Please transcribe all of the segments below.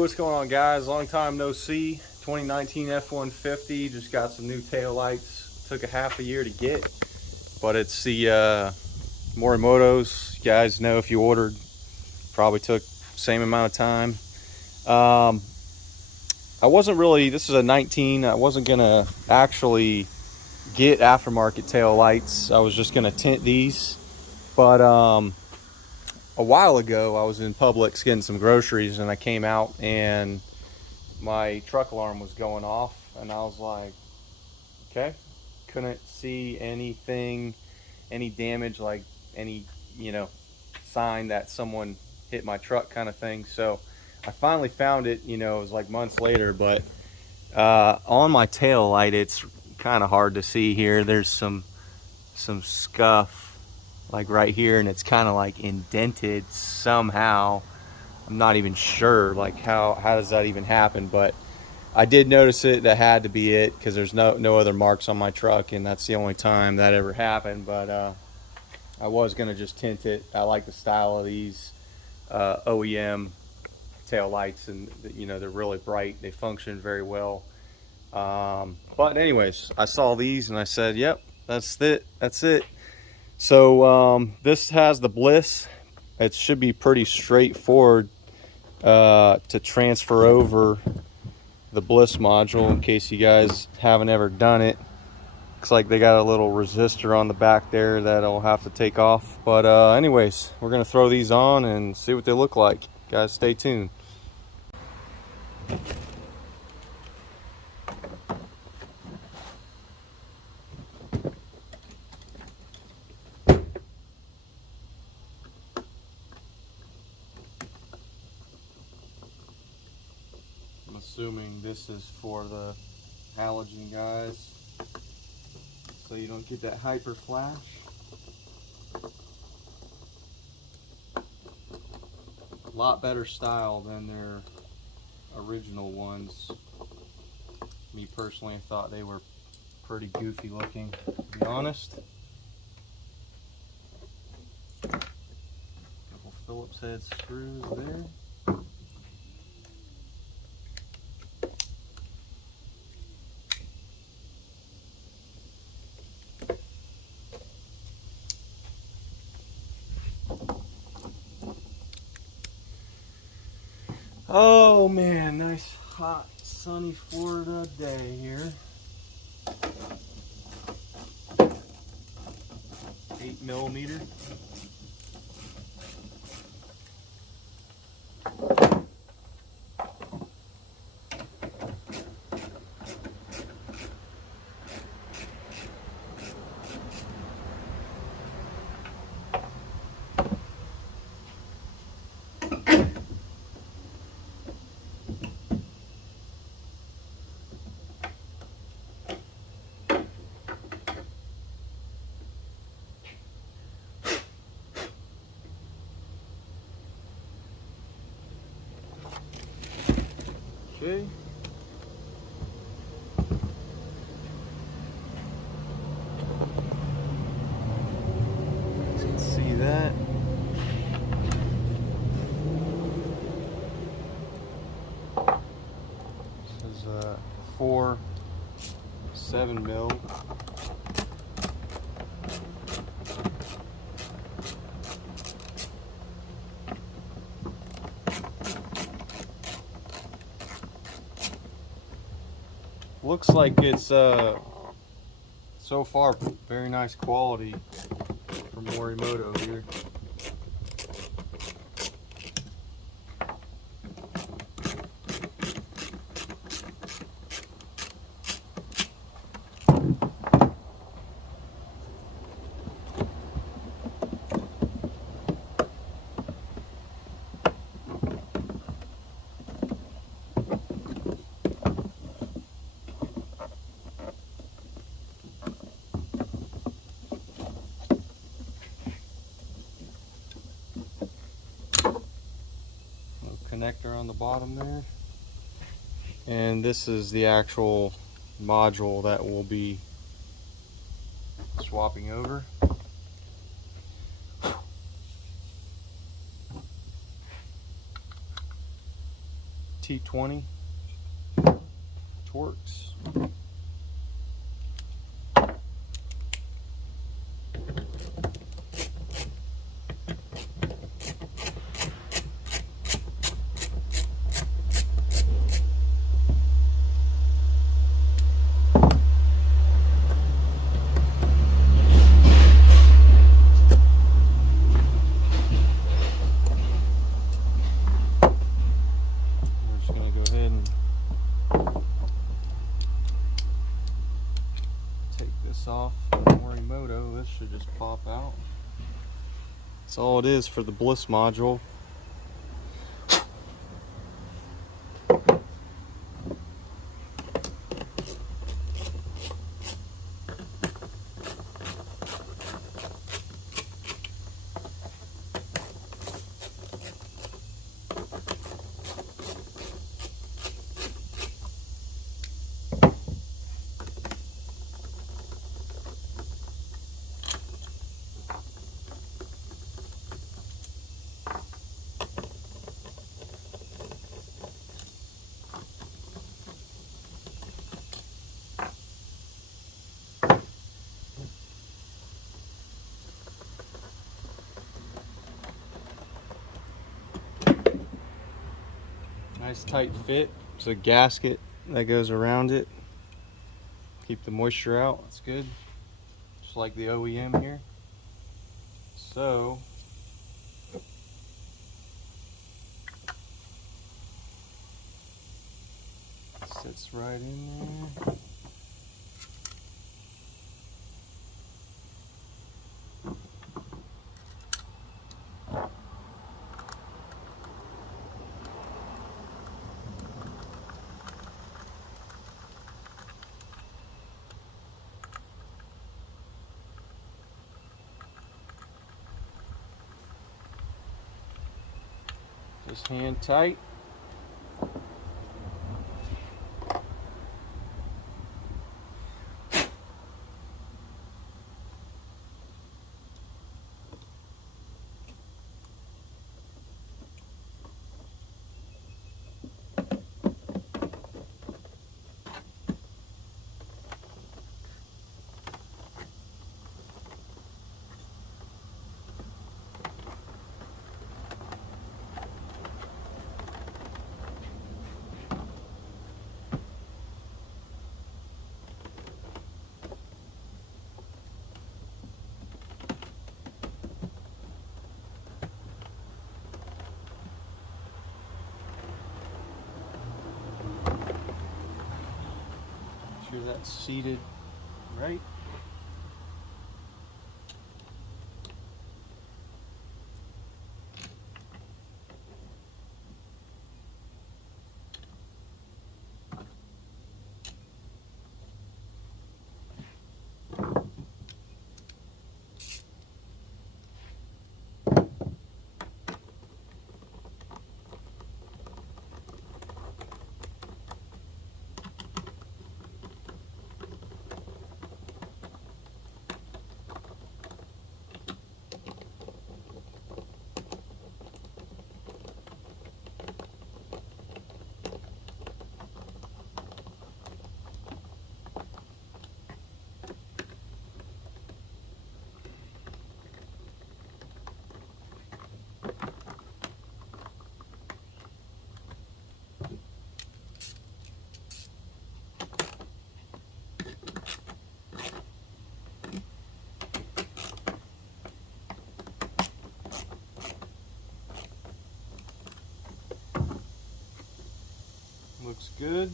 what's going on, guys? Long time no see. 2019 F150 just got some new tail lights. Took a half a year to get, but it's the Morimotos. You guys know, if you ordered, probably took same amount of time. I wasn't really, this is a 19, I wasn't gonna actually get aftermarket tail lights. I was just gonna tint these, but a while ago I was in Publix getting some groceries, and I came out and my truck alarm was going off, and I was like, okay, couldn't see anything, any damage, like any, sign that someone hit my truck kind of thing. So I finally found it. It was like months later, but on my tail light, it's kind of hard to see here. There's some scuff like right here, and it's kind of like indented somehow. I'm not even sure like how does that even happen, but I did notice it. That had to be it, because there's no other marks on my truck, and that's the only time that ever happened. But I was gonna just tint it. I like the style of these OEM tail lights, and they're really bright. They function very well. But anyways, I saw these and I said, yep, that's it. So this has the bliss. It should be pretty straightforward to transfer over the bliss module, in case you guys haven't ever done it. Looks like they got a little resistor on the back there that I'll have to take off. But anyways, we're gonna throw these on and see what they look like. Guys, stay tuned. I'm assuming this is for the halogen, guys, so you don't get that hyper flash. A lot better style than their original ones. Me personally, I thought they were pretty goofy looking, to be honest. Couple Phillips head screws there. Oh man, nice hot sunny Florida day here. 8mm. Okay. You can see that. This is 4 7mm. Looks like it's so far very nice quality from Morimoto here. Connector on the bottom there, and this is the actual module that we'll be swapping over. T20 Torx. Off Morimoto. This should just pop out. That's all it is for the bliss module. Nice tight fit. It's a gasket that goes around it. Keep the moisture out. That's good. Just like the OEM here. So sits right in there. Just hand tight. Make sure that's seated right. Looks good.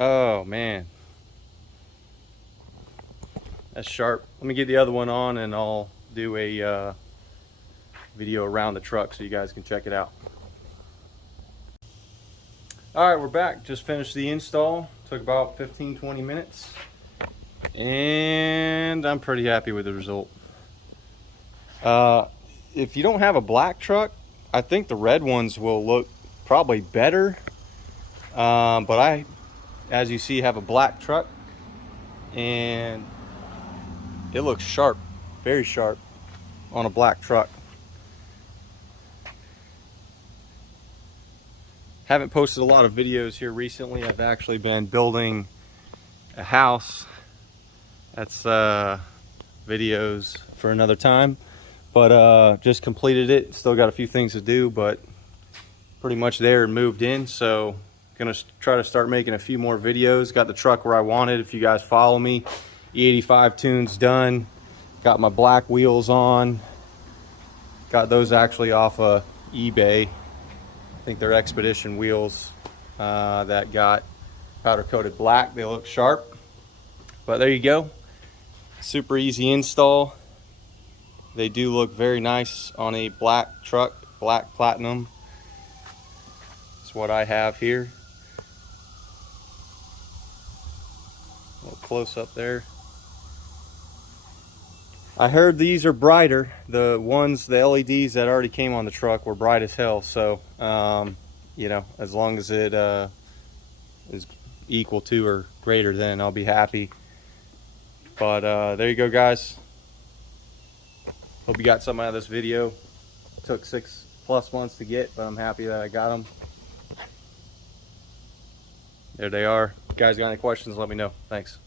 Oh man, that's sharp. Let me get the other one on and I'll do a video around the truck so you guys can check it out. All right, we're back. Just finished the install. Took about 15-20 minutes. And I'm pretty happy with the result. If you don't have a black truck, I think the red ones will look probably better. But I, as you see, have a black truck and it looks sharp, very sharp on a black truck. Haven't posted a lot of videos here recently. I've actually been building a house. That's videos for another time. But just completed it. Still got a few things to do, but pretty much there and moved in. So gonna try to start making a few more videos. Got the truck where I wanted. If you guys follow me, E85 tunes done. Got my black wheels on. Got those actually off of eBay. I think they're Expedition wheels that got powder coated black. They look sharp, but there you go. Super easy install. They do look very nice on a black truck, black platinum. That's what I have here. A little close up there. I heard these are brighter. The LEDs that already came on the truck were bright as hell. So, you know, as long as it is equal to or greater than, I'll be happy. But there you go, guys. Hope you got something out of this video. Took 6+ months to get, but I'm happy that I got them. There they are. If you guys got any questions, let me know. Thanks.